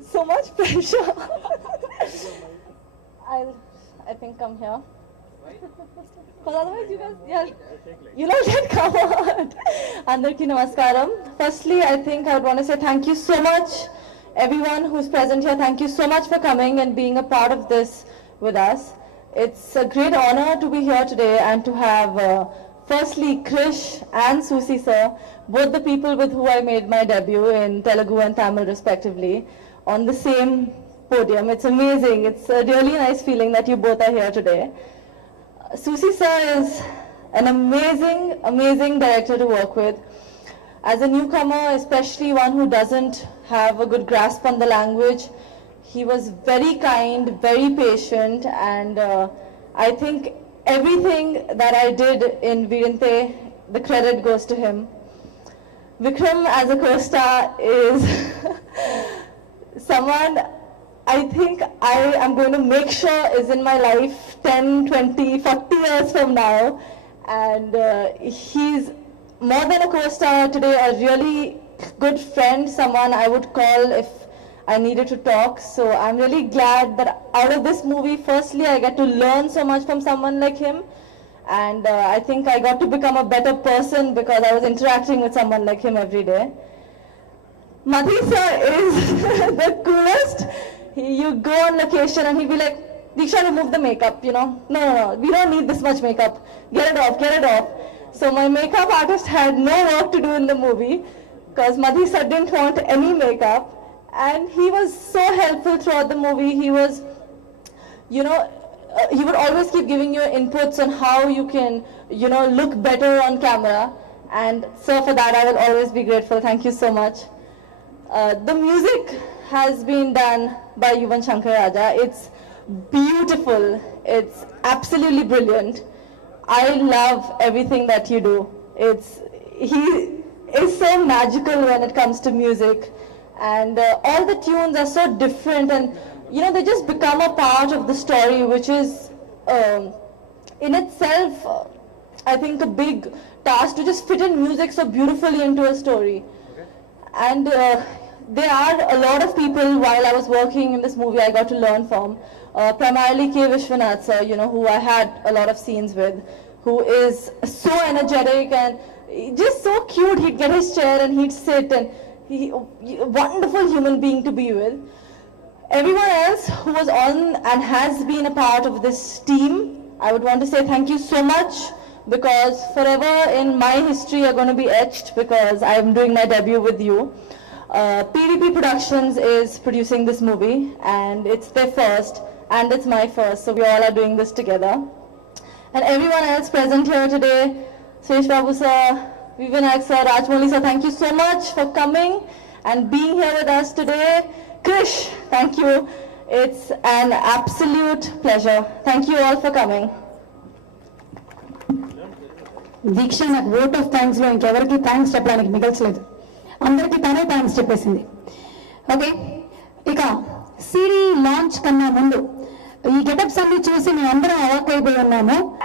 So much pressure. I think come here. Because otherwise you guys, yeah, you know that come on. Andarki namaskaram. Firstly, I think I would want to say thank you so much, everyone who's present here. Thank you so much for coming and being a part of this with us. It's a great honor to be here today and to have, firstly, Krish and Susi sir, both the people with who I made my debut in Telugu and Tamil respectively, on the same podium. It's amazing. It's a really nice feeling that you both are here today. Susi sir is an amazing, amazing director to work with. As a newcomer, especially one who doesn't have a good grasp on the language, he was very kind, very patient, and I think everything that I did in Virinte, the credit goes to him. Vikram as a co-star is someone I think I am going to make sure is in my life 10, 20, 40 years from now. And he's more than a co-star today, a really good friend, someone I would call if I needed to talk. So I'm really glad that out of this movie, firstly, I get to learn so much from someone like him. And I think I got to become a better person because I was interacting with someone like him every day. Madhi sir is the coolest. You go on location and he'll be like, Diksha, remove the makeup, you know. No, we don't need this much makeup. Get it off, get it off. So my makeup artist had no work to do in the movie because Madhi sir didn't want any makeup. And he was so helpful throughout the movie. He was, you know, he would always keep giving you inputs on how you can, you know, look better on camera. And so for that, I will always be grateful. Thank you so much. The music has been done by Yuvan Shankar Raja. It's beautiful. It's absolutely brilliant. I love everything that you do. He is so magical when it comes to music. And all the tunes are so different and, you know, they just become a part of the story, which is in itself, I think, a big task to just fit in music so beautifully into a story. Okay. And there are a lot of people while I was working in this movie I got to learn from. Primarily K. Vishwanath sir, you know, who I had a lot of scenes with, who is so energetic and just so cute. He'd get his chair and he'd sit, and a wonderful human being to be with. Everyone else who was on and has been a part of this team, I would want to say thank you so much, because forever in my history you're going to be etched because I'm doing my debut with you. PDP Productions is producing this movie and it's their first and it's my first, so we all are doing this together. And everyone else present here today, Suresh Babu sir, Vivinayak sir, Rajmouli sir, thank you so much for coming and being here with us today. Krish, thank you. It's an absolute pleasure. Thank you all for coming. దీక్ష నాకు vote of thanks లో ఇంకెవరికి thanks చెప్పడానికి మిగల్చలేదు, అందరికీ తనే thanks చెప్పేసింది. Okay, ఇక సిరీ launch కన్నా ముందు ఈ గెటప్స్ అన్ని చూసి మేము అందరం అవాక్ అయిపోయి ఉన్నాము.